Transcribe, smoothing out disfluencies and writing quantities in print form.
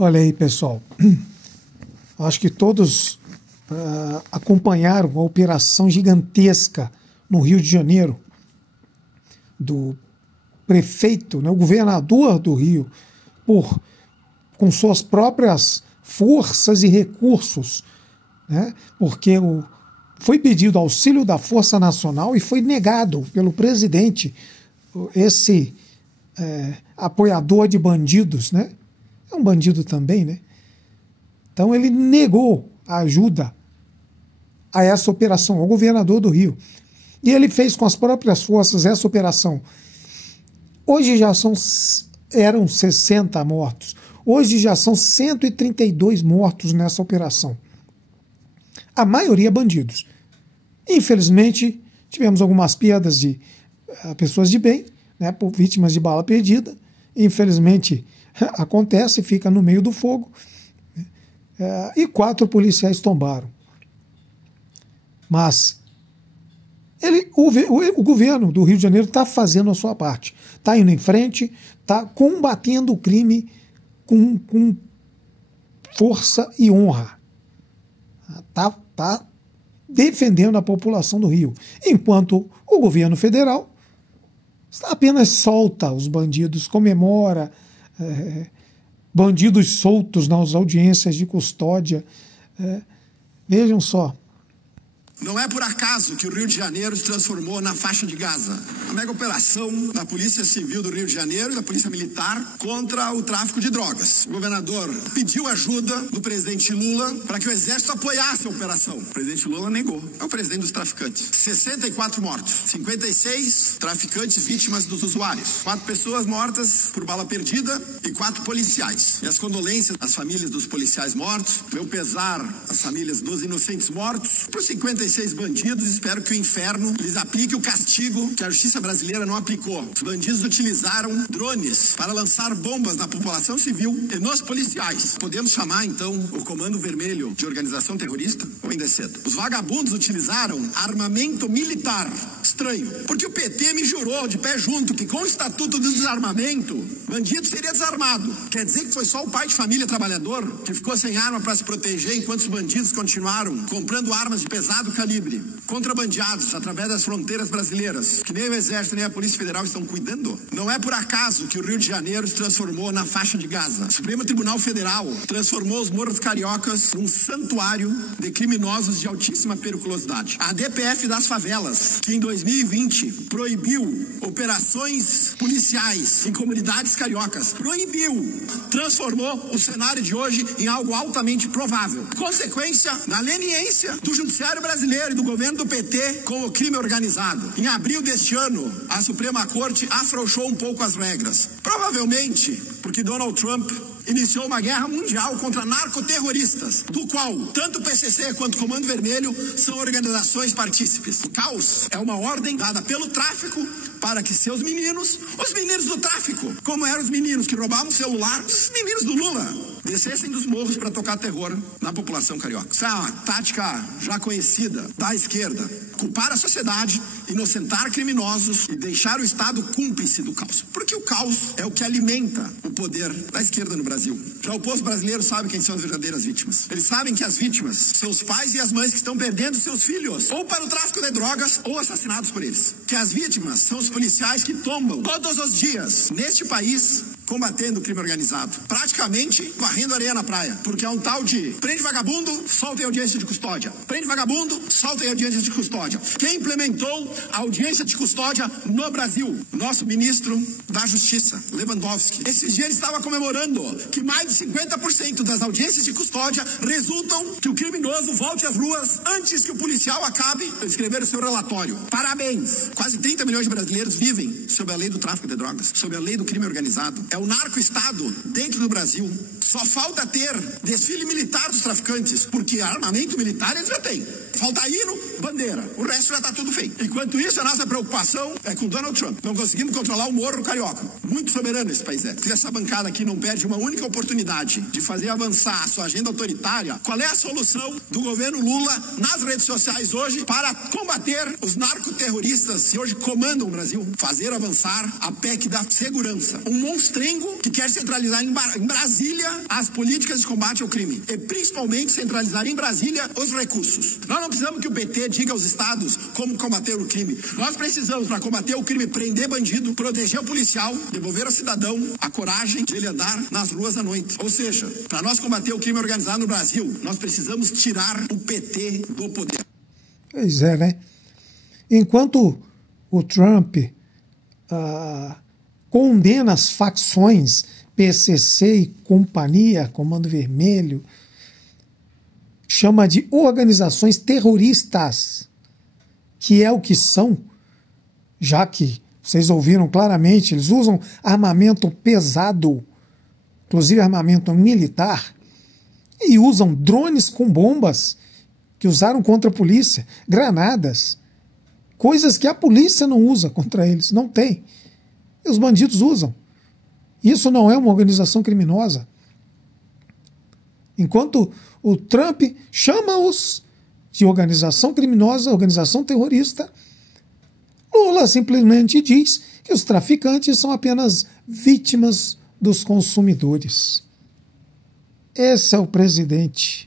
Olha aí, pessoal. Acho que todos acompanharam a operação gigantesca no Rio de Janeiro do prefeito, né, o governador do Rio, com suas próprias forças e recursos, né, porque foi pedido auxílio da Força Nacional e foi negado pelo presidente, esse apoiador de bandidos, né? É um bandido também, né? Então ele negou a ajuda a essa operação, ao governador do Rio. E ele fez com as próprias forças essa operação. Hoje eram 60 mortos. Hoje já são 132 mortos nessa operação. A maioria bandidos. Infelizmente, tivemos algumas perdas de pessoas de bem, né, por vítimas de bala perdida. Infelizmente, acontece, fica no meio do fogo. E 4 policiais tombaram. Mas o governo do Rio de Janeiro está fazendo a sua parte. Está indo em frente, está combatendo o crime com força e honra. Está defendendo a população do Rio. Enquanto o governo federal apenas solta os bandidos, comemora bandidos soltos nas audiências de custódia. Vejam só. Não é por acaso que o Rio de Janeiro se transformou na faixa de Gaza. A mega operação da Polícia Civil do Rio de Janeiro e da Polícia Militar contra o tráfico de drogas. O governador pediu ajuda do presidente Lula para que o exército apoiasse a operação. O presidente Lula negou. É o presidente dos traficantes. 64 mortos. 56 traficantes vítimas dos usuários. 4 pessoas mortas por bala perdida e 4 policiais. E as condolências às famílias dos policiais mortos. Meu pesar às famílias dos inocentes mortos. Por 56 bandidos, espero que o inferno lhes aplique o castigo que a justiça brasileira não aplicou. Os bandidos utilizaram drones para lançar bombas na população civil e nos policiais. Podemos chamar, então, o Comando Vermelho de organização terrorista? Ou ainda é cedo? Os vagabundos utilizaram armamento militar. Estranho, porque o PT me jurou de pé junto que com o Estatuto do Desarmamento, bandido seria desarmado. Quer dizer que foi só o pai de família trabalhador que ficou sem arma para se proteger enquanto os bandidos continuaram comprando armas de pesado calibre, contrabandeados através das fronteiras brasileiras, que nem o Exército nem a Polícia Federal estão cuidando? Não é por acaso que o Rio de Janeiro se transformou na faixa de Gaza. O Supremo Tribunal Federal transformou os morros cariocas num santuário de criminosos de altíssima periculosidade. A DPF das favelas, que em 2020 proibiu operações policiais em comunidades cariocas, transformou o cenário de hoje em algo altamente provável. Consequência da leniência do Judiciário brasileiro e do governo do PT com o crime organizado. Em abril deste ano, a Suprema Corte afrouxou um pouco as regras. Provavelmente porque Donald Trump iniciou uma guerra mundial contra narcoterroristas, do qual tanto o PCC quanto o Comando Vermelho são organizações partícipes. O caos é uma ordem dada pelo tráfico para que seus meninos, os meninos do tráfico, como eram os meninos que roubavam o celular, os meninos do Lula, descessem dos morros para tocar terror na população carioca. Essa é uma tática já conhecida da esquerda. Culpar a sociedade, inocentar criminosos e deixar o Estado cúmplice do caos. Porque o caos é o que alimenta o poder da esquerda no Brasil. Já o povo brasileiro sabe quem são as verdadeiras vítimas. Eles sabem que as vítimas são os pais e as mães que estão perdendo seus filhos, ou para o tráfico de drogas, ou assassinados por eles. Que as vítimas são os policiais que tombam todos os dias neste país combatendo o crime organizado, praticamente varrendo areia na praia, porque é um tal de prende vagabundo, solta em audiência de custódia, prende vagabundo, solta em audiência de custódia. Quem implementou a audiência de custódia no Brasil? Nosso ministro da Justiça, Lewandowski. Esses dias ele estava comemorando que mais de 50% das audiências de custódia resultam que o criminoso volte às ruas antes que o policial acabe de escrever o seu relatório. Parabéns! Quase 30 milhões de brasileiros vivem sob a lei do tráfico de drogas, sob a lei do crime organizado. É o narco-estado dentro do Brasil. Só falta ter desfile militar dos traficantes, porque armamento militar eles já têm. Falta hino, bandeira. O resto já está tudo feito. Enquanto isso, a nossa preocupação é com Donald Trump. Não conseguimos controlar o morro carioca. Muito soberano esse país é. Se essa bancada aqui não perde uma única oportunidade de fazer avançar a sua agenda autoritária, qual é a solução do governo Lula nas redes sociais hoje para combater os narcoterroristas que hoje comandam o Brasil? Fazer avançar a PEC da segurança. Um monstrengo que quer centralizar em Brasília as políticas de combate ao crime e principalmente centralizar em Brasília os recursos. Nós não precisamos que o PT diga aos estados como combater o crime. Nós precisamos, para combater o crime, prender bandido, proteger o policial, devolver ao cidadão a coragem de ele andar nas ruas à noite. Ou seja, para nós combater o crime organizado no Brasil, nós precisamos tirar o PT do poder. Pois é, né? Enquanto o Trump condena as facções PCC e companhia, Comando Vermelho, chama de organizações terroristas, que é o que são, já que vocês ouviram claramente, eles usam armamento pesado, inclusive armamento militar, e usam drones com bombas que usaram contra a polícia, granadas, coisas que a polícia não usa contra eles, não tem. E os bandidos usam. Isso não é uma organização criminosa. Enquanto o Trump chama-os de organização criminosa, organização terrorista, Lula simplesmente diz que os traficantes são apenas vítimas dos consumidores. Esse é o presidente.